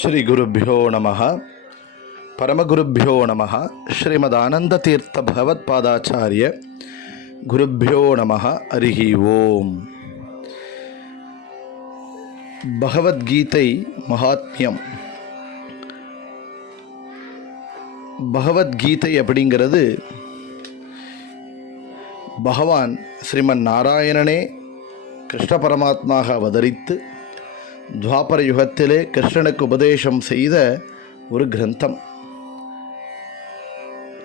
ஸ்ரீ குருப்பியோ நம பரமகுருப்பியோ நம ஸ்ரீமத் ஆனந்த தீர்த்த பகவத் பாதாச்சாரிய குருப்பியோ நம அருகி ஓம். பகவத்கீதை மகாத்மியம். பகவத்கீதை அப்படிங்கிறது பகவான் ஸ்ரீமன் நாராயணனே கிருஷ்ண பரமாத்மாக அவதரித்து துவாபர யுகத்திலே கிருஷ்ணனுக்கு உபதேசம் செய்த ஒரு கிரந்தம்.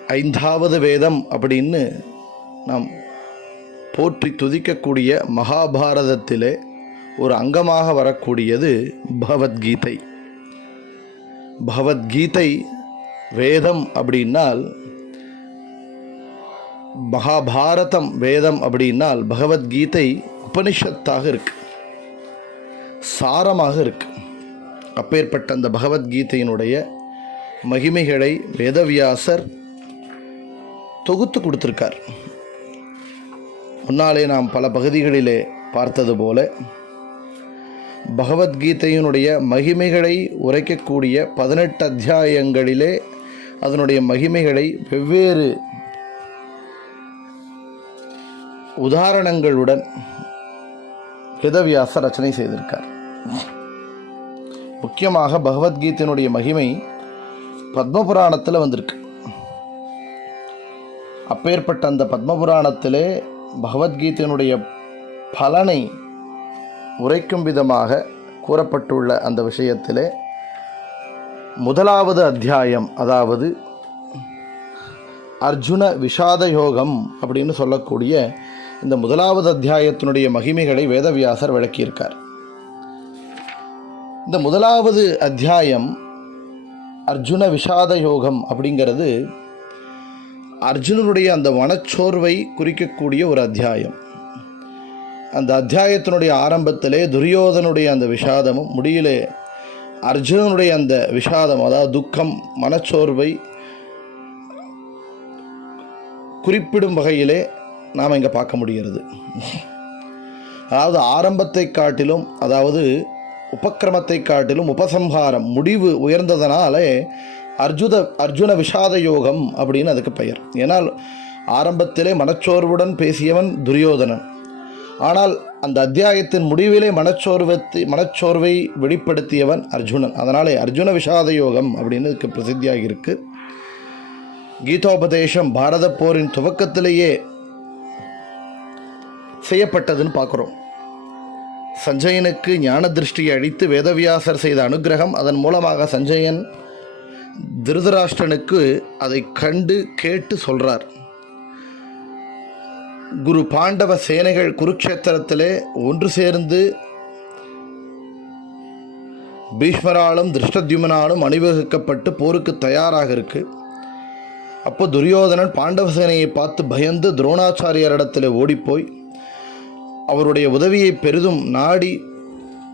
ஐந்தாவது வேதம் அப்படின்னு நாம் போற்றி துதிக்கக்கூடிய மகாபாரதத்திலே ஒரு அங்கமாக வரக்கூடியது பகவத்கீதை. பகவத்கீதை வேதம் அப்படின்னால் மகாபாரதம் வேதம் அப்படின்னால் பகவத்கீதை உபனிஷத்தாக இருக்குது சாரமாக இருக்கு. அப்பேற்பட்ட அந்த பகவத்கீதையினுடைய மகிமைகளை வேதவியாசர் தொகுத்து கொடுத்துருக்கார். முன்னாலே நாம் பல பகுதிகளிலே பார்த்தது போல பகவத்கீதையினுடைய மகிமைகளை உரைக்கக்கூடிய பதினெட்டு அத்தியாயங்களிலே அதனுடைய மகிமைகளை வெவ்வேறு உதாரணங்களுடன் வேதவியாசர் ரச்சனை செய்திருக்கார். முக்கியமாக பகவத்கீதையினுடைய மகிமை பத்மபுராணத்தில் வந்திருக்கு. அப்பேற்பட்ட அந்த பத்மபுராணத்திலே பகவத்கீதையினுடைய பலனை உரைக்கும் விதமாக கூறப்பட்டுள்ள அந்த விஷயத்திலே முதலாவது அத்தியாயம் அதாவது அர்ஜுன விஷாத யோகம் அப்படின்னு சொல்லக்கூடிய இந்த முதலாவது அத்தியாயத்தினுடைய மகிமைகளை வேதவியாசர் விளக்கியிருக்கார். இந்த முதலாவது அத்தியாயம் அர்ஜுன விஷாத யோகம் அப்படிங்கிறது அர்ஜுனனுடைய அந்த மனச்சோர்வை குறிக்கக்கூடிய ஒரு அத்தியாயம். அந்த அத்தியாயத்தினுடைய ஆரம்பத்திலே துரியோதனுடைய அந்த விஷாதமும் முடியிலே அர்ஜுனனுடைய அந்த விஷாதம் அதாவது துக்கம் மனச்சோர்வை குறிப்பிடும் வகையிலே நாம் இங்கே பார்க்க முடிகிறது. அதாவது ஆரம்பத்தை காட்டிலும் அதாவது உபக்கிரமத்தை காட்டிலும் உபசம்ஹாரம் முடிவு உயர்ந்ததனாலே அர்ஜுத அர்ஜுன விஷாத யோகம் அப்படின்னு அதுக்கு பெயர். ஏன்னால் ஆரம்பத்திலே மனச்சோர்வுடன் பேசியவன் துரியோதனன். ஆனால் அந்த அத்தியாயத்தின் முடிவிலே மனச்சோர்வத்தை மனச்சோர்வை வெளிப்படுத்தியவன் அர்ஜுனன். அதனாலே அர்ஜுன விஷாத யோகம் அப்படின்னு இதுக்கு பிரசித்தியாக இருக்கு. கீதோபதேசம் பாரத போரின் துவக்கத்திலேயே செய்யப்பட்டதுன்னு பார்க்குறோம். சஞ்சயனுக்கு ஞான திருஷ்டியை அளித்து வேதவியாசர் செய்த அனுகிரகம். அதன் மூலமாக சஞ்சயன் திருதராஷ்டிரனுக்கு அதை கண்டு கேட்டு சொல்கிறார் குரு பாண்டவ சேனைகள் குருக்ஷேத்திரத்திலே ஒன்று சேர்ந்து பீஷ்மராலும் திருஷ்டத்யுமனாலும் அணிவகுக்கப்பட்டு போருக்கு தயாராக இருக்கு. அப்போ துரியோதனன் பாண்டவ சேனையை பார்த்து பயந்து துரோணாச்சாரியரிடத்தில் ஓடிப்போய் அவருடைய உதவியை பெரிதும் நாடி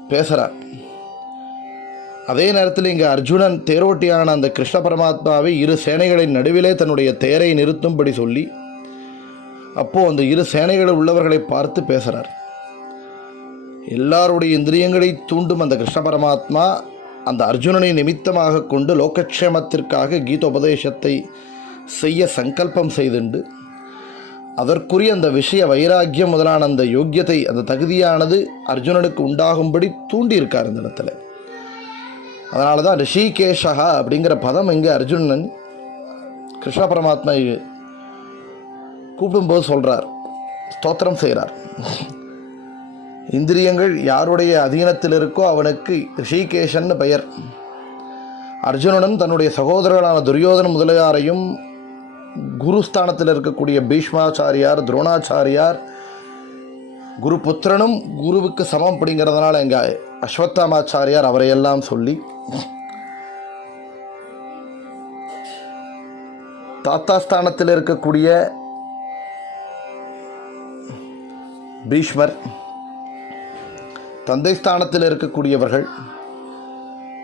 பேசுகிறார் அதே நேரத்தில் இங்கே அர்ஜுனன் தேரோட்டியான அந்த கிருஷ்ண பரமாத்மாவை இரு சேனைகளின் நடுவிலே தன்னுடைய தேரை நிறுத்தும்படி சொல்லி அப்போது அந்த இரு சேனைகளில் உள்ளவர்களை பார்த்து பேசுகிறார் எல்லாருடைய இந்திரியங்களை தூண்டும் அந்த கிருஷ்ண பரமாத்மா அந்த அர்ஜுனனை நிமித்தமாக கொண்டு லோகக்ஷேமத்திற்காக கீதோபதேசத்தை செய்ய சங்கல்பம் செய்துண்டு அதற்குரிய அந்த விஷய வைராக்கியம் முதலான அந்த யோக்கியத்தை அந்த தகுதியானது அர்ஜுனனுக்கு உண்டாகும்படி தூண்டியிருக்கார் இந்த இடத்துல. அதனால தான் ரிஷிகேஷகா அப்படிங்கிற பதம் இங்கே அர்ஜுனன் கிருஷ்ண பரமாத்மா கூப்பிடும்போது சொல்கிறார் ஸ்தோத்திரம் செய்கிறார். இந்திரியங்கள் யாருடைய அதீனத்தில் இருக்கோ அவனுக்கு ரிஷிகேஷன் பெயர். அர்ஜுனனும் தன்னுடைய சகோதரர்களான துரியோதன முதலியாரையும் குருஸ்தானத்தில் இருக்கக்கூடிய பீஷ்மாச்சாரியார் துரோணாச்சாரியார் குரு புத்திரனும் குருவுக்கு சமம் அப்படிங்கிறதுனால எங்கள் அஸ்வத்தாமாச்சாரியார் அவரையெல்லாம் சொல்லி தாத்தா ஸ்தானத்தில் இருக்கக்கூடிய பீஷ்மர் தந்தை ஸ்தானத்தில் இருக்கக்கூடியவர்கள்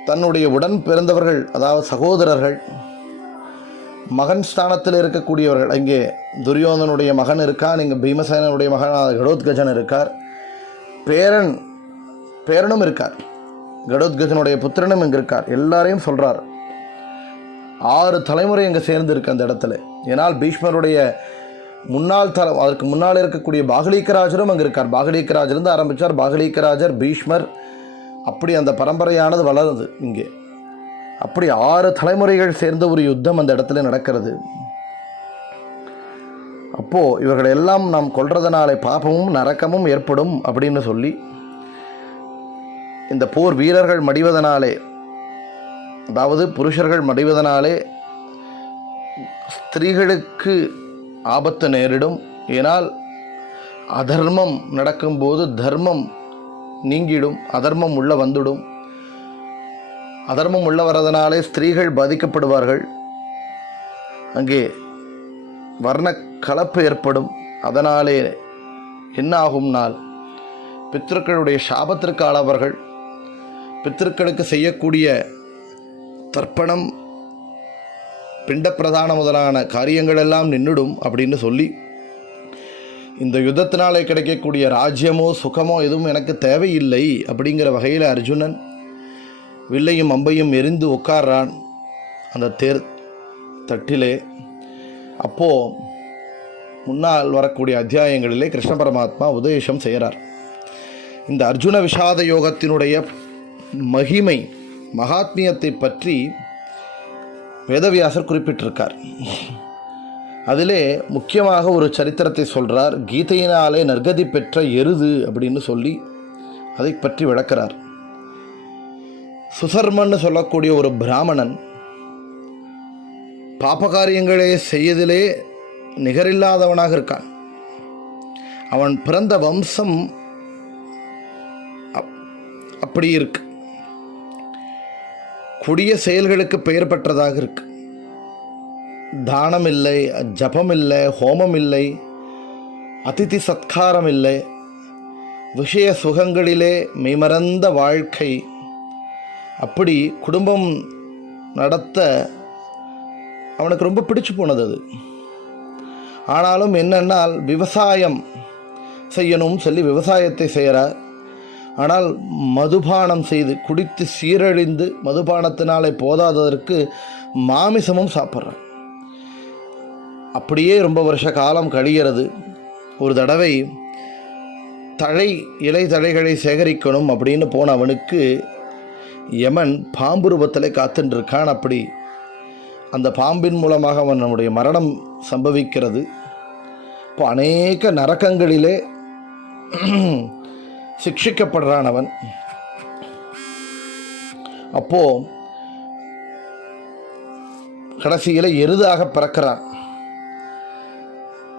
தன்னுடைய உடன் பிறந்தவர்கள் அதாவது சகோதரர்கள் மகன் ஸ்தானத்தில் இருக்கக்கூடியவர்கள் இங்கே துரியோதனுடைய மகன் இருக்கான் இங்கே பீமசேனனுடைய மகன் கடோத்கஜன் இருக்கார். பேரன் பேரனும் இருக்கார். கடோத்கஜனுடைய புத்திரனும் இங்கே இருக்கார். எல்லாரையும் சொல்கிறார் ஆறு தலைமுறை இங்கே சேர்ந்து இருக்கு அந்த இடத்துல. ஏனால் பீஷ்மருடைய முன்னாள் தல அதற்கு முன்னால் இருக்கக்கூடிய பாகலீக்கராஜரும் அங்கே இருக்கார். பாகலீக்கராஜிலிருந்து ஆரம்பித்தார் பாகலீக்கராஜர் பீஷ்மர் அப்படி அந்த பரம்பரையானது வளருது இங்கே. அப்படி ஆறு தலைமுறைகள் சேர்ந்த ஒரு யுத்தம் அந்த இடத்துல நடக்கிறது. அப்போது இவர்கள் எல்லாம் நாம் கொல்றதுனாலே பாபமும் நரக்கமும் ஏற்படும் அப்படின்னு சொல்லி இந்த போர் வீரர்கள் மடிவதனாலே அதாவது புருஷர்கள் மடிவதனாலே ஸ்திரீகளுக்கு ஆபத்து நேரிடும். ஏனால் அதர்மம் நடக்கும்போது தர்மம் நீங்கிடும் அதர்மம் உள்ளே வந்துடும். அதர்மம் உள்ள வரதனாலே ஸ்திரீகள் பாதிக்கப்படுவார்கள். அங்கே வர்ண கலப்பு ஏற்படும். அதனாலே என்ன ஆகும்னால் பித்திருக்களுடைய சாபத்திற்கு ஆளவர்கள். பித்திருக்களுக்கு செய்யக்கூடிய தர்ப்பணம் பிண்டப்பிரதான முதலான காரியங்கள் எல்லாம் நின்றுடும் அப்படின்னு சொல்லி இந்த யுத்தத்தினாலே கிடைக்கக்கூடிய ராஜ்யமோ சுகமோ எதுவும் எனக்கு தேவையில்லை அப்படிங்கிற வகையில் அர்ஜுனன் வில்லையும் அம்பையும் எரிந்து உட்கார்றான் அந்த தேர் தட்டிலே. அப்போது முன்னால் வரக்கூடிய அத்தியாயங்களிலே கிருஷ்ண பரமாத்மா உபதேசம் செய்கிறார். இந்த அர்ஜுன விஷாத யோகத்தினுடைய மகிமை மகாத்மியத்தை பற்றி வேதவியாசர் குறிப்பிட்டிருக்கார். அதிலே முக்கியமாக ஒரு சரித்திரத்தை சொல்கிறார் கீதையினாலே நற்கதி பெற்ற எருது அப்படின்னு சொல்லி அதை பற்றி விளக்கிறார். சுசர்மன்னு சொல்லக்கூடிய ஒரு பிராமணன் பாபகாரியங்களே செய்யதிலே நிகரில்லாதவனாக இருக்கான். அவன் பிறந்த வம்சம் அப்- அப்படி இருக்கு. கொடிய செயல்களுக்கு பெயர் பெற்றதாக இருக்கு. தானம் இல்லை ஜபம் இல்லை ஹோமம் இல்லை அதிதி சத்காரம் இல்லை விஷய சுகங்களிலே மெய்மறந்த வாழ்க்கை அப்படி குடும்பம் நடத்த அவனுக்கு ரொம்ப பிடிச்சு போனது அது. ஆனாலும் என்னென்னால் விவசாயம் செய்யணும் சொல்லி விவசாயத்தை செய்கிறார். ஆனால் மதுபானம் செய்து குடித்து சீரழிந்து மதுபானத்தினாலே போதாததற்கு மாமிசமும் சாப்பிட்றான் அப்படியே ரொம்ப வருஷ காலம் கழிகிறது. ஒரு தடவை தழை இலை தழைகளை சேகரிக்கணும் அப்படின்னு போன அவனுக்கு யமன் பாம்பு ரூபத்தில் காத்துட்டு அப்படி அந்த பாம்பின் மூலமாக அவன் நம்முடைய மரணம் சம்பவிக்கிறது. இப்போ அநேக நரக்கங்களிலே சிக்ஷிக்கப்படுறான் அவன். அப்போ கடைசியில் எருதாக பிறக்கிறான்.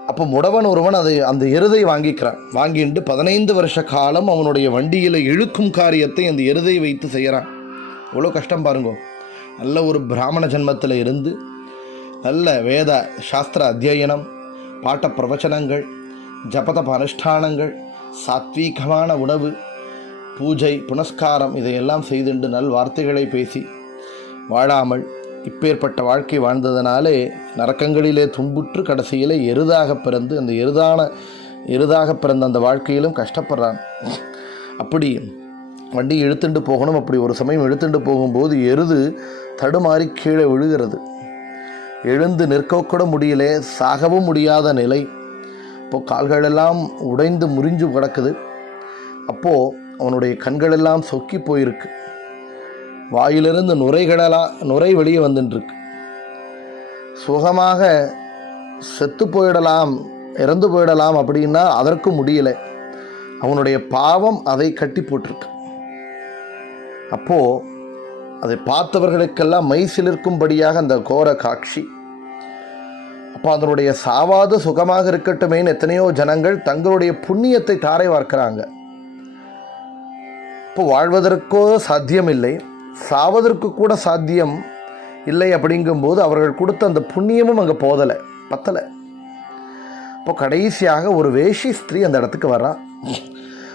அப்போ முடவன் ஒருவன் அதை அந்த எருதை வாங்கிக்கிறான். வாங்கிட்டு பதினைந்து வருஷ காலம் அவனுடைய வண்டியில் இழுக்கும் காரியத்தை அந்த எருதை வைத்து செய்கிறான். எவ்வளோ கஷ்டம் பாருங்க. நல்ல ஒரு பிராமண ஜென்மத்தில் இருந்து நல்ல வேத சாஸ்திர அத்தியனம் பாட்ட பிரவச்சனங்கள் ஜபதப அனுஷ்டானங்கள் சாத்வீகமான உணவு பூஜை புனஸ்காரம் இதையெல்லாம் செய்துண்டு நல் வார்த்தைகளை பேசி வாழாமல் இப்பேற்பட்ட வாழ்க்கை வாழ்ந்ததனாலே நரக்கங்களிலே துன்புற்று கடைசியில் எருதாக பிறந்து அந்த எருதான எருதாக பிறந்த அந்த வாழ்க்கையிலும் கஷ்டப்படுறான். அப்படி வண்டி இழுத்துண்டு போகணும் அப்படி ஒரு சமயம் இழுத்துண்டு போகும்போது எருது தடுமாறி கீழே விழுகிறது. எழுந்து நிற்கக்கூட முடியலே சாகவும் முடியாத நிலை. இப்போ கால்களெல்லாம் உடைந்து முறிஞ்சு கிடக்குது. அப்போது அவனுடைய கண்களெல்லாம் சொக்கி போயிருக்கு. வாயிலிருந்து நுரைகளெல்லாம் நுரை வெளியே வந்துட்டுருக்கு சுகமாக செத்து போயிடலாம் இறந்து போயிடலாம் அப்படின்னா அதற்கும் முடியலை. அவனுடைய பாவம் அதை கட்டி போட்டிருக்கு. அப்போது அதை பார்த்தவர்களுக்கெல்லாம் மை சிலிர்க்கும்படியாக அந்த கோர காட்சி. அப்போ அதனுடைய சாவாது சுகமாக இருக்கட்டுமேன்னு எத்தனையோ ஜனங்கள் தங்களுடைய புண்ணியத்தை தாரை வார்க்கிறாங்க. இப்போ வாழ்வதற்கோ சாத்தியம் இல்லை சாவதற்கு கூட சாத்தியம் இல்லை அப்படிங்கும்போது அவர்கள் கொடுத்த அந்த புண்ணியமும் அங்கே போதலை பத்தலை. இப்போ கடைசியாக ஒரு வேஷி ஸ்திரீ அந்த இடத்துக்கு வர்றான்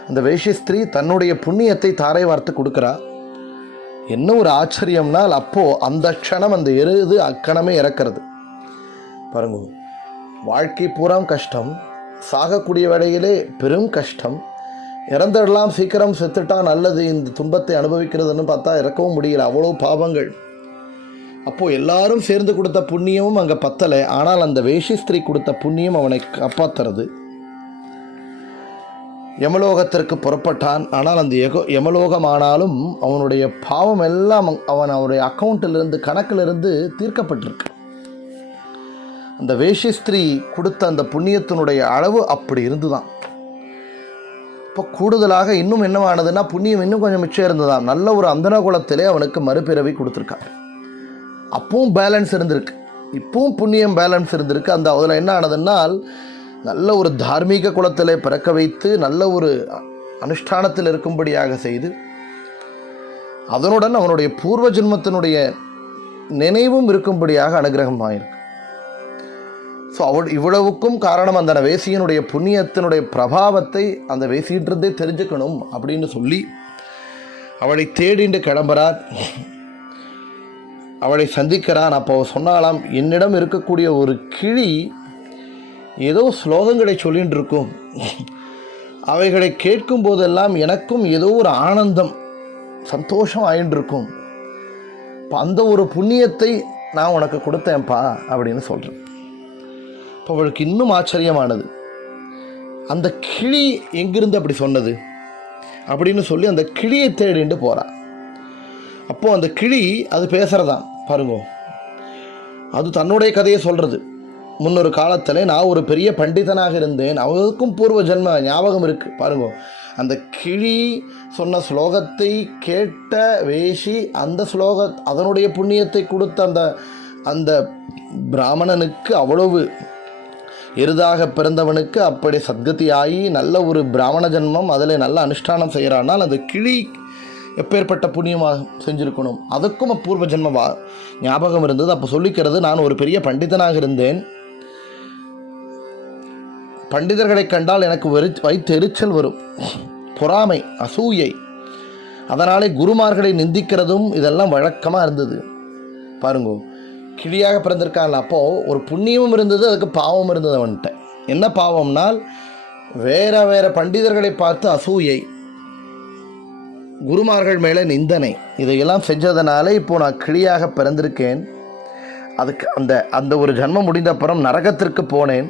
அந்த வேஷி ஸ்திரீ தன்னுடைய புண்ணியத்தை தாரை வார்த்து கொடுக்குறா. என்ன ஒரு ஆச்சரியம்னால் அப்போது அந்த க்ஷணம் அந்த எருது அக்கணமே இறக்கிறது. பாருங்க வாழ்க்கை பூராம் கஷ்டம் சாகக்கூடிய வேளையிலே பெரும் கஷ்டம். இறந்துடலாம் சீக்கிரம் செத்துட்டா நல்லது இந்த துன்பத்தை அனுபவிக்கிறதுன்னு பார்த்தா இறக்கவும் முடியல அவ்வளோ பாவங்கள். அப்போது எல்லாரும் சேர்ந்து கொடுத்த புண்ணியமும் அங்கே பத்தலை ஆனால் அந்த வேஷிஸ்திரி கொடுத்த புண்ணியம் அவனை காப்பாத்துறது. யமலோகத்திற்கு புறப்பட்டான். ஆனால் அந்த எகோ யமலோகமானாலும் அவனுடைய பாவம் எல்லாம் அவன் அவனுடைய அக்கௌண்ட்டிலிருந்து கணக்கிலிருந்து தீர்க்கப்பட்டிருக்கு. அந்த வேஷஸ்திரீ கொடுத்த அந்த புண்ணியத்தினுடைய அளவு அப்படி இருந்துதான். இப்போ கூடுதலாக இன்னும் என்னவானதுன்னா புண்ணியம் இன்னும் கொஞ்சம் மிச்சம் இருந்ததான் நல்ல ஒரு அந்தன குலத்திலே அவனுக்கு மறுபிறவி கொடுத்துருக்காங்க அப்பவும் பேலன்ஸ் இருந்திருக்கு. இப்பவும் புண்ணியம் பேலன்ஸ் இருந்திருக்கு. அந்த அதில் என்ன ஆனதுன்னால் நல்ல ஒரு தார்மீக குலத்தில் பிறக்க வைத்து நல்ல ஒரு அனுஷ்டானத்தில் இருக்கும்படியாக செய்து அதனுடன் அவனுடைய பூர்வ ஜென்மத்தினுடைய நினைவும் இருக்கும்படியாக அனுகிரகம் ஆயிருக்கு ஸோ அவள் இவ்வளவுக்கும் காரணம் அந்த வேசியினுடைய புண்ணியத்தினுடைய பிரபாவத்தை அந்த வேசியிட்டிருந்தே தெரிஞ்சுக்கணும் அப்படின்னு சொல்லி அவளை தேடிண்டு கிளம்புறார். அவளை சந்திக்கிறான். அப்போ சொன்னாலாம் என்னிடம் இருக்கக்கூடிய ஒரு கிளி ஏதோ ஸ்லோகங்களை சொல்லிகிட்டு இருக்கும் அவைகளை கேட்கும் போதெல்லாம் எனக்கும் ஏதோ ஒரு ஆனந்தம் சந்தோஷம் ஆயின்னு இருக்கும் இப்போ அந்த ஒரு புண்ணியத்தை நான் உனக்கு கொடுத்தேன்ப்பா அப்படின்னு சொல்கிறேன் இப்போ அவளுக்கு இன்னும் ஆச்சரியமானது. அந்த கிளி எங்கிருந்து அப்படி சொன்னது? அப்படின்னு சொல்லி அந்த கிளியை தேடிண்டு போகிறான் அப்போது அந்த கிளி அது பேசுகிறதான் பாருங்க. அது தன்னுடைய கதையை சொல்கிறது முன்னொரு காலத்தில் நான் ஒரு பெரிய பண்டிதனாக இருந்தேன். அவருக்கும் பூர்வ ஜென்ம ஞாபகம் இருக்குது பாருங்க. அந்த கிழி சொன்ன ஸ்லோகத்தை கேட்ட வேஷி அந்த ஸ்லோக அதனுடைய புண்ணியத்தை கொடுத்த அந்த அந்த பிராமணனுக்கு அவ்வளவு எருதாக பிறந்தவனுக்கு அப்படி சத்கதி ஆகி நல்ல ஒரு பிராமண ஜென்மம் அதில் நல்ல அனுஷ்டானம் செய்கிறானால் அந்த கிளி எப்பேற்பட்ட புண்ணியமாக செஞ்சுருக்கணும்? அதுக்கும் பூர்வ ஜென்ம வா ஞாபகம் இருந்தது. அப்போ சொல்லிக்கிறது நான் ஒரு பெரிய பண்டிதனாக இருந்தேன். பண்டிதர்களை கண்டால் எனக்கு வெறி வைத்தெரிச்சல் வரும். பொறாமை அசூயை. அதனாலே குருமார்களை நிந்திக்கிறதும் இதெல்லாம் வழக்கமாக இருந்தது. பாருங்கோ கிளியாக பிறந்திருக்கான்ல அப்போது ஒரு புண்ணியமும் இருந்தது அதுக்கு பாவம் இருந்தது அவன்கிட்ட. என்ன பாவம்னால் வேற வேற பண்டிதர்களை பார்த்து அசூயை. குருமார்கள் மேலே நிந்தனை. இதையெல்லாம் செஞ்சதுனால இப்போ நான் கிளியாக பிறந்திருக்கேன். அதுக்கு அந்த அந்த ஒரு ஜன்மம் முடிந்த அப்புறம் நரகத்திற்கு போனேன்.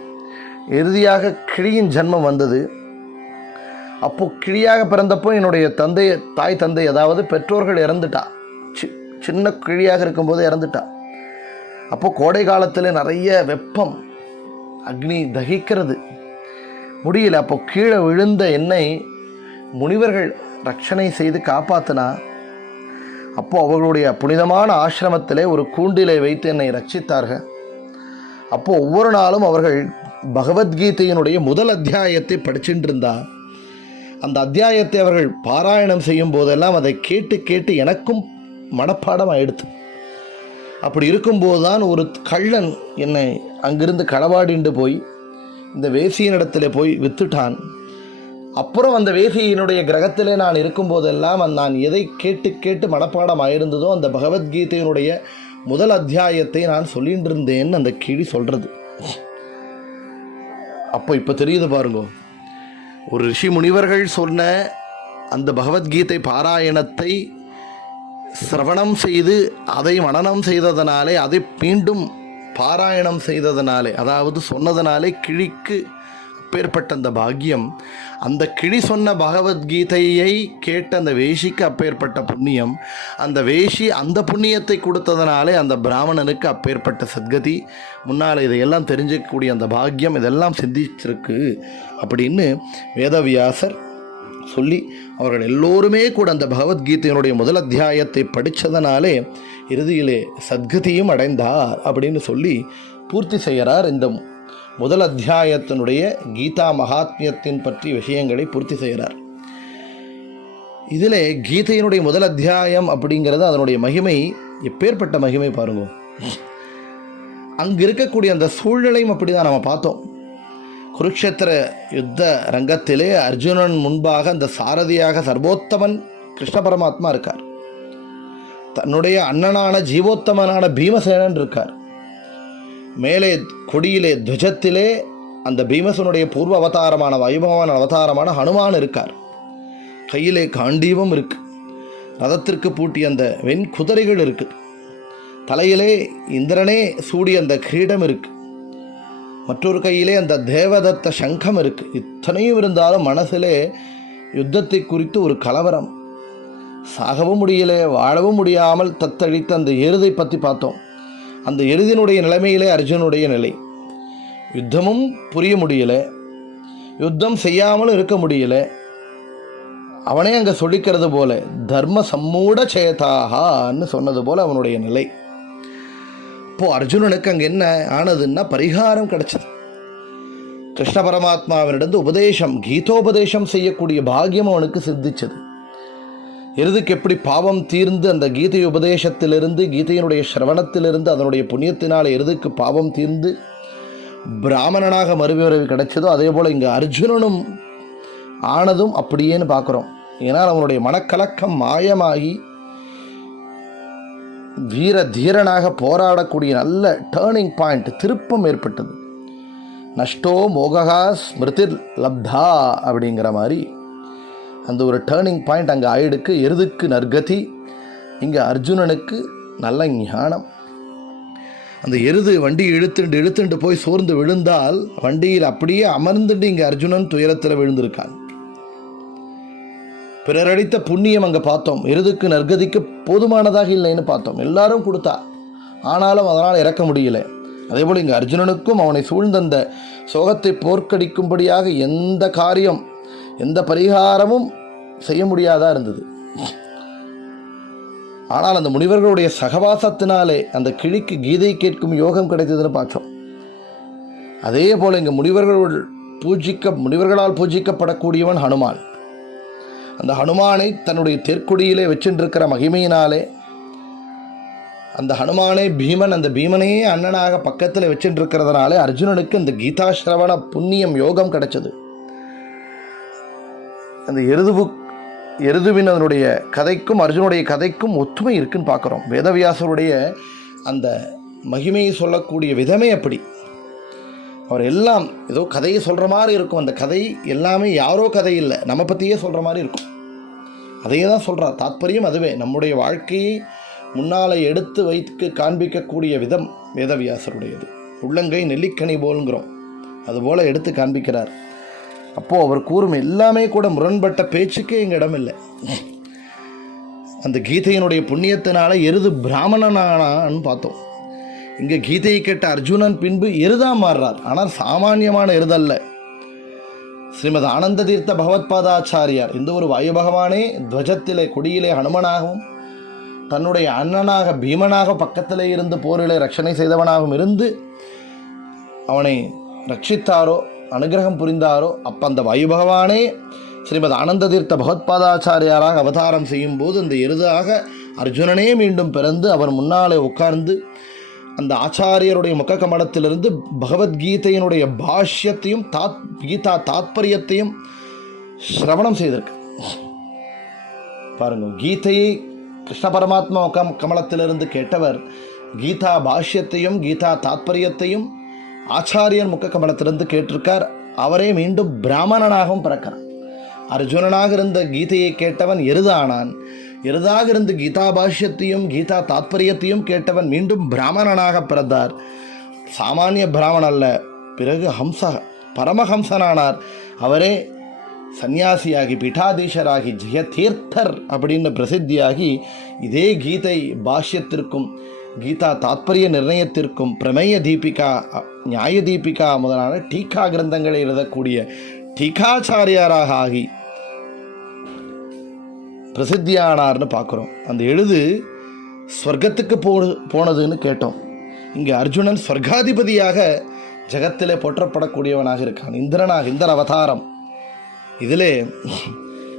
இறுதியாக கிளியின் ஜென்மம் வந்தது. அப்போது கிளியாக பிறந்தப்போ என்னுடைய தந்தை தாய் தந்தை அதாவது பெற்றோர்கள் இறந்துட்டா. சி சின்ன கிளியாக இருக்கும்போது இறந்துட்டா. அப்போது கோடை காலத்தில் நிறைய வெப்பம் அக்னி தகிக்கிறது. முடியல அப்போ கீழே விழுந்த என்னை முனிவர்கள் ரட்சணை செய்து காப்பாத்தினா. அப்போது அவர்களுடைய புனிதமான ஆசிரமத்திலே ஒரு கூண்டிலே வைத்து என்னை ரட்சித்தார்கள். அப்போது ஒவ்வொரு நாளும் அவர்கள் பகவத்கீதையினுடைய முதல் அத்தியாயத்தை படிச்சுட்டு இருந்தா அந்த அத்தியாயத்தை அவர்கள் பாராயணம் செய்யும் போதெல்லாம் அதை கேட்டு கேட்டு எனக்கும் மனப்பாடம் ஆயிடுத்து அப்படி இருக்கும்போது தான் ஒரு கள்ளன் என்னை அங்கிருந்து களவாடிண்டு போய் இந்த வேசியினிடத்தில் போய் வித்துட்டான். அப்புறம் அந்த வேசியினுடைய கிரகத்திலே நான் இருக்கும்போதெல்லாம் நான் எதை கேட்டு கேட்டு மனப்பாடம் ஆயிருந்ததோ அந்த பகவத்கீதையினுடைய முதல் அத்தியாயத்தை நான் சொல்லிட்டு இருந்தேன்னு அந்த கிளி சொல்கிறது அப்போ இப்போ தெரியுது பாருங்க. ஒரு ரிஷி முனிவர்கள் சொன்ன அந்த பகவத்கீதை பாராயணத்தை சிரவணம் செய்து அதை மனநம் செய்ததனாலே அதை மீண்டும் பாராயணம் செய்ததனாலே அதாவது சொன்னதனாலே கிழிக்கு அப்பேற்பட்ட அந்த பாக்கியம் அந்த கிளி சொன்ன பகவத்கீதையை கேட்ட அந்த வேஷிக்கு அப்பேற்பட்ட புண்ணியம். அந்த வேஷி அந்த புண்ணியத்தை கொடுத்ததனாலே அந்த பிராமணனுக்கு அப்பேற்பட்ட சத்கதி. முன்னால் இதையெல்லாம் தெரிஞ்சிக்கக்கூடிய அந்த பாக்கியம் இதெல்லாம் சிந்திச்சிருக்கு அப்படின்னு வேதவியாசர் சொல்லி அவர்கள் எல்லோருமே கூட அந்த பகவத்கீதையினுடைய முதல் அத்தியாயத்தை படித்ததனாலே இறுதியிலே சத்கதியும் அடைந்தார் அப்படின்னு சொல்லி பூர்த்தி செய்கிறார் இந்த முதல் அத்தியாயத்தினுடைய கீதா மகாத்மியத்தின் பற்றி விஷயங்களை பூர்த்தி செய்கிறார். இதில் கீதையினுடைய முதல் அத்தியாயம் அப்படிங்கிறது அதனுடைய மகிமை எப்பேற்பட்ட மகிமை பாருங்க. அங்கே இருக்கக்கூடிய அந்த சூழ்நிலையும் அப்படி தான் நம்ம பார்த்தோம். குருக்ஷேத்திர யுத்த ரங்கத்திலே அர்ஜுனன் முன்பாக அந்த சாரதியாக சர்வோத்தமன் கிருஷ்ண பரமாத்மா இருக்கார். தன்னுடைய அண்ணனான ஜீவோத்தமனான பீமசேனன் இருக்கார். மேலே கொடியிலே துவஜத்திலே அந்த பீமசனுடைய பூர்வ அவதாரமான வைபவமான அவதாரமான ஹனுமான் இருக்கார். கையிலே காண்டீபம் இருக்கு. ரதத்திற்கு பூட்டிய அந்த வெண் குதிரைகள் இருக்கு. தலையிலே இந்திரனே சூடிய அந்த கிரீடம் இருக்கு. மற்றொரு கையிலே அந்த தேவதத்த சங்கம் இருக்கு. இத்தனையும் இருந்தாலும் மனசிலே யுத்தத்தை குறித்து ஒரு கலவரம். சாகவும் முடியல வாழவும் முடியாமல் தத்தழித்த அந்த எருதை பற்றி பார்த்தோம். அந்த எருதினுடைய நிலைமையிலே அர்ஜுனுடைய நிலை. யுத்தமும் புரிய முடியல. யுத்தம் செய்யாமலும் இருக்க முடியலை. அவனே அங்கே சொல்லிக்கிறது போல தர்ம சம்மூட சேதாகான்னு சொன்னது போல அவனுடைய நிலை. இப்போது அர்ஜுனனுக்கு அங்கே என்ன ஆனதுன்னா பரிகாரம் கிடைச்சது. கிருஷ்ண பரமாத்மாவினிடந்து உபதேசம் கீதோபதேசம் செய்யக்கூடிய பாக்கியம் அவனுக்கு சித்திச்சது. எருதுக்கு எப்படி பாவம் தீர்ந்து அந்த கீதை உபதேசத்திலிருந்து கீதையினுடைய சிரவணத்திலிருந்து அதனுடைய புண்ணியத்தினால் எருதுக்கு பாவம் தீர்ந்து பிராமணனாக மறுபிறவி கிடைச்சதோ அதே போல் இங்கே அர்ஜுனனும் ஆனதும் அப்படியேன்னு பார்க்குறோம். ஏன்னா அவனுடைய மனக்கலக்கம் மாயமாகி வீர தீரனாக போராடக்கூடிய நல்ல டேர்னிங் பாயிண்ட் திருப்பம் ஏற்பட்டது. நஷ்டோ மோககா ஸ்மிருதிர் லப்தா அப்படிங்கிற மாதிரி அந்த ஒரு டேர்னிங் பாயிண்ட் அங்கே ஆயிடுக்கு எருதுக்கு நற்கதி. இங்கே அர்ஜுனனுக்கு நல்ல ஞானம். அந்த எருது வண்டி இழுத்துண்டு இழுத்துண்டு போய் சோர்ந்து விழுந்தால் வண்டியில் அப்படியே அமர்ந்துட்டு இங்கே அர்ஜுனன் துயரத்தில் விழுந்திருக்கான். பிறரடித்த புண்ணியம் அங்கே பார்த்தோம். எருதுக்கு நற்கதிக்கு போதுமானதாக இல்லைன்னு பார்த்தோம். எல்லாரும் கொடுத்தா. ஆனாலும் அதனால் இறக்க முடியல. அதேபோல் இங்கே அர்ஜுனனுக்கும் அவனை சூழ்ந்த அந்த சோகத்தை போர்க்கடிக்கும்படியாக எந்த காரியம் எந்த பரிகாரமும் செய்ய முடியாதா இருந்தது. ஆனால் அந்த முனிவர்களுடைய சகவாசத்தினாலே அந்த கிழிக்கு கீதை கேட்கும் யோகம் கிடைத்ததுன்னு பார்த்தோம். அதே போல் இங்கே முனிவர்கள் பூஜிக்க முனிவர்களால் பூஜிக்கப்படக்கூடியவன் ஹனுமான். அந்த ஹனுமானை தன்னுடைய தெற்குடியிலே வச்சுருக்கிற மகிமையினாலே அந்த ஹனுமானே பீமன் அந்த பீமனையே அண்ணனாக பக்கத்தில் வச்சுருக்கிறதுனாலே அர்ஜுனனுக்கு இந்த கீதாசிரவண புண்ணியம் யோகம் கிடைச்சது. அந்த எருதுபு எருதுவின் அதனுடைய கதைக்கும் அர்ஜுனுடைய கதைக்கும் ஒற்றுமை இருக்குன்னு பார்க்குறோம். வேதவியாசருடைய அந்த மகிமையை சொல்லக்கூடிய விதமே அப்படி. அவர் எல்லாம் ஏதோ கதையை சொல்கிற மாதிரி இருக்கும். அந்த கதை எல்லாமே யாரோ கதை இல்லை. நம்ம பற்றியே சொல்கிற மாதிரி இருக்கும். அதையே தான் சொல்கிறார் தாத்பரியம் அதுவே. நம்முடைய வாழ்க்கையை முன்னால் எடுத்து வைத்து காண்பிக்கக்கூடிய விதம் வேதவியாசருடையது. உள்ளங்கை நெல்லிக்கனி போலுங்கிறோம். அதுபோல் எடுத்து காண்பிக்கிறார். அப்போது அவர் கூறும் எல்லாமே கூட முரண்பட்ட பேச்சுக்கே எங்கள் இடம் இல்லை. அந்த கீதையினுடைய புண்ணியத்தினால எருது பிராமணனானான்னு பார்த்தோம். இங்கே கீதையை கேட்ட அர்ஜுனன் பின்பு எருதா மாறுறார். ஆனால் சாமானியமான எருதல்ல. ஸ்ரீமத் ஆனந்த தீர்த்த பகவத்பாதாச்சாரியார் இந்த ஒரு வாயு பகவானே துவஜத்திலே கொடியிலே ஹனுமனாகவும் தன்னுடைய அண்ணனாக பீமனாக பக்கத்திலே இருந்து போரிலே ரட்சணை செய்தவனாகவும் இருந்து அவனை ரட்சித்தாரோ அனுகிரகம் புரிந்தாரோ அப்போ அந்த வாயு பகவானே ஸ்ரீமத் ஆனந்த தீர்த்த பகவத்பாதாச்சாரியாராக அவதாரம் செய்யும்போது அந்த எருதாக அர்ஜுனனே மீண்டும் பிறந்து அவர் முன்னாலே உட்கார்ந்து அந்த ஆச்சாரியருடைய முக கமலத்திலிருந்து பகவத்கீதையினுடைய பாஷ்யத்தையும் தாத் கீதா தாத்பரியத்தையும் சிரவணம் செய்திருக்கு. பாருங்க கீதையை கிருஷ்ண பரமாத்மா கம் கமலத்திலிருந்து கேட்டவர் கீதா பாஷ்யத்தையும் கீதா தாத்பரியத்தையும் ஆச்சாரியர் முக்க கமலத்திலிருந்து கேட்டிருக்கார். அவரே மீண்டும் பிராமணனாகவும் பிறக்கிறார். அர்ஜுனனாக இருந்த கீதையை கேட்டவன் எருதானான். எருதாக இருந்து கீதா பாஷ்யத்தையும் கீதா தாத்பரியத்தையும் கேட்டவன் மீண்டும் பிராமணனாக பிறந்தார். சாமானிய பிராமணன் அல்ல பிறகு ஹம்ச பரமஹம்சனானார். அவரே சந்நியாசியாகி பீட்டாதீஷராகி ஜெயதீர்த்தர் அப்படின்னு பிரசித்தியாகி இதே கீதை பாஷ்யத்திற்கும் கீதா தாத்பரிய நிர்ணயத்திற்கும் பிரமேய தீபிகா நியாய தீபிகா முதலான டீகா கிரந்தங்களை எழுதக்கூடிய டீகாச்சாரியாராக ஆகி பிரசித்தியானார்னு பார்க்குறோம். அந்த எழுது ஸ்வர்க்கத்துக்கு போ போனதுன்னு கேட்டோம். இங்கே அர்ஜுனன் ஸ்வர்காதிபதியாக ஜகத்திலே போற்றப்படக்கூடியவனாக இருக்கான். இந்திரனாக இந்திர அவதாரம். இதிலே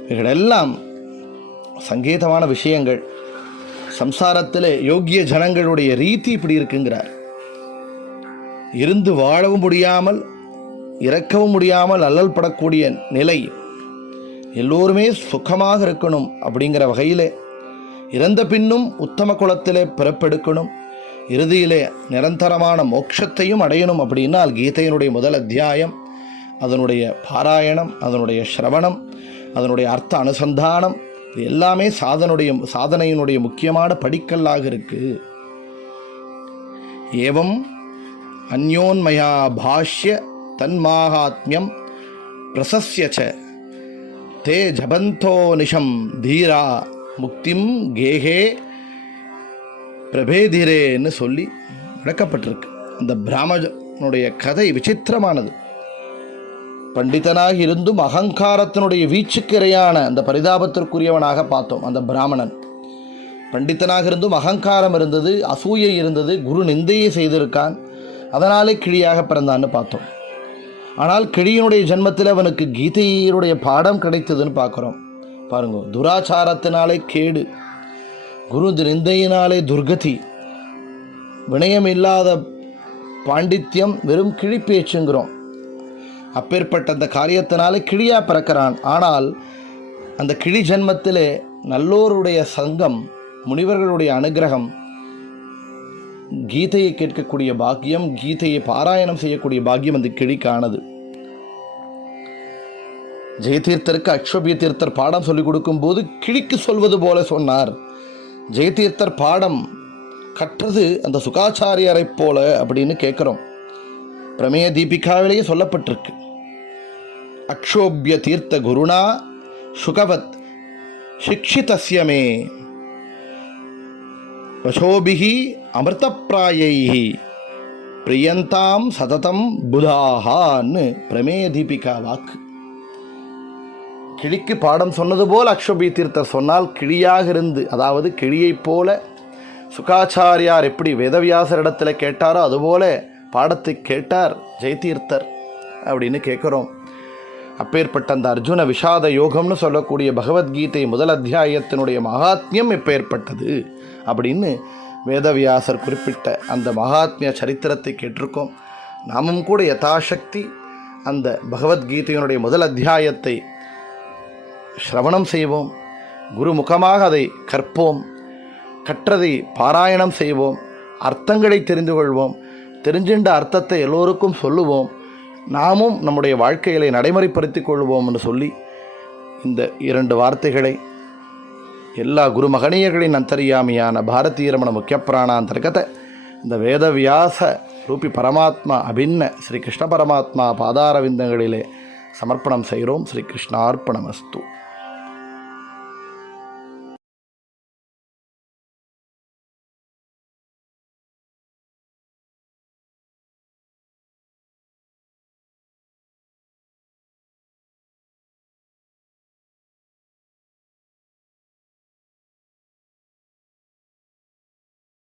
இவைகளெல்லாம் சங்கீதமான விஷயங்கள். சம்சாரத்தில் யோக்கிய ஜனங்களுடைய ரீதி இப்படி இருக்குங்கிறார். இருந்து வாழவும் முடியாமல் இறக்கவும் முடியாமல் அல்லல் படக்கூடிய நிலை எல்லோருமே சுகமாக இருக்கணும் அப்படிங்கிற வகையிலே இறந்த பின்னும் உத்தம குலத்திலே பிறப்பெடுக்கணும் இறுதியிலே நிரந்தரமான மோட்சத்தையும் அடையணும் அப்படின்னால் கீதையினுடைய முதல் அத்தியாயம் அதனுடைய பாராயணம் அதனுடைய சிரவணம் அதனுடைய அர்த்த அனுசந்தானம் இது எல்லாமே சாதனுடைய சாதனையினுடைய முக்கியமான படிக்கல்லாக இருக்குது ஏவம் அந்யோன்மயா பாஷ்ய தன்மாகாத்மியம் பிரசஸ்ய தே ஜபந்தோ நிஷம் தீரா முக்திம் கேகே பிரபேதிரேன்னு சொல்லி விளக்கப்பட்டிருக்கு. இந்த பிராமணனுடைய கதை விசித்திரமானது. பண்டிதனாக இருந்தும் அகங்காரத்தினுடைய வீச்சுக்கிரையான அந்த பரிதாபத்திற்குரியவனாக பார்த்தோம் அந்த பிராமணன். பண்டிதனாக இருந்தும் அகங்காரம் இருந்தது அசூயை இருந்தது குரு நிந்தையை செய்திருக்கான் அதனாலே கிளியாக பிறந்தான்னு பார்த்தோம். ஆனால் கிளியினுடைய ஜென்மத்தில் அவனுக்கு கீதையினுடைய பாடம் கிடைத்ததுன்னு பார்க்குறோம். பாருங்க துராச்சாரத்தினாலே கேடு குரு நிந்தையினாலே துர்கதி வினயம் இல்லாத பாண்டித்யம் வெறும் கிழி பேச்சுங்கிறோம் அப்பேற்பட்ட அந்த காரியத்தினாலே கிளியா பிறக்கிறான். ஆனால் அந்த கிளி ஜென்மத்திலே நல்லோருடைய சங்கம் முனிவர்களுடைய அனுகிரகம் கீதையை கேட்கக்கூடிய பாக்கியம் கீதையை பாராயணம் செய்யக்கூடிய பாக்கியம் அந்த கிளிக்கானது ஜெயதீர்த்தருக்கு அக்ஷோபிய தீர்த்தர் பாடம் சொல்லிக் கொடுக்கும்போது கிளிக்கு சொல்வது போல சொன்னார். ஜெயதீர்த்தர் பாடம் கற்றது அந்த சுகாச்சாரியரை போல அப்படின்னு கேட்குறோம். பிரமேய தீபிகாவிலேயே சொல்லப்பட்டிருக்கு. அக்ஷோபிய தீர்த்த குருணா சுகவத் சிக்ஷிதஸ்யமே வசோபிகி அமிர்தப்பிராயைகி பிரியந்தாம் சததம் புதாகான்னு பிரமேய தீபிகா வாக்கு கிளிக்கு பாடம் சொன்னது போல் அக்ஷோபி தீர்த்தர் சொன்னால் கிளியாக இருந்து அதாவது கிளியைப் போல சுகாச்சாரியார் எப்படி வேதவியாசர் இடத்துல கேட்டாரோ அதுபோல பாடத்தை கேட்டார் ஜெயதீர்த்தர் அப்படின்னு கேட்குறோம். அப்பேற்பட்ட அந்த அர்ஜுன விஷாத யோகம்னு சொல்லக்கூடிய பகவத்கீதை முதல் அத்தியாயத்தினுடைய மகாத்மியம் எப்பேற்பட்டது அப்படின்னு வேதவியாசர் குறிப்பிட்ட அந்த மகாத்மிய சரித்திரத்தை கேட்டிருக்கோம். நாமும் கூட யதாசக்தி அந்த பகவத்கீதையினுடைய முதல் அத்தியாயத்தை சிரவணம் செய்வோம். குருமுகமாக அதை கற்போம். கற்றதை பாராயணம் செய்வோம். அர்த்தங்களை தெரிந்து கொள்வோம். தெரிஞ்சின்ற அர்த்தத்தை எல்லோருக்கும் சொல்லுவோம். நாமும் நம்முடைய வாழ்க்கைகளை நடைமுறைப்படுத்திக் கொள்வோம் என்று சொல்லி இந்த இரண்டு வார்த்தைகளை எல்லா குருமகனியர்களின் அந்தரியாமியான பாரதீய ரமண முக்கிய இந்த வேதவியாச ரூபி பரமாத்மா அபின்ன ஸ்ரீ கிருஷ்ண பரமாத்மா பாதாரவிந்தங்களிலே சமர்ப்பணம் செய்கிறோம். ஸ்ரீ கிருஷ்ணார்ப்பணமஸ்து.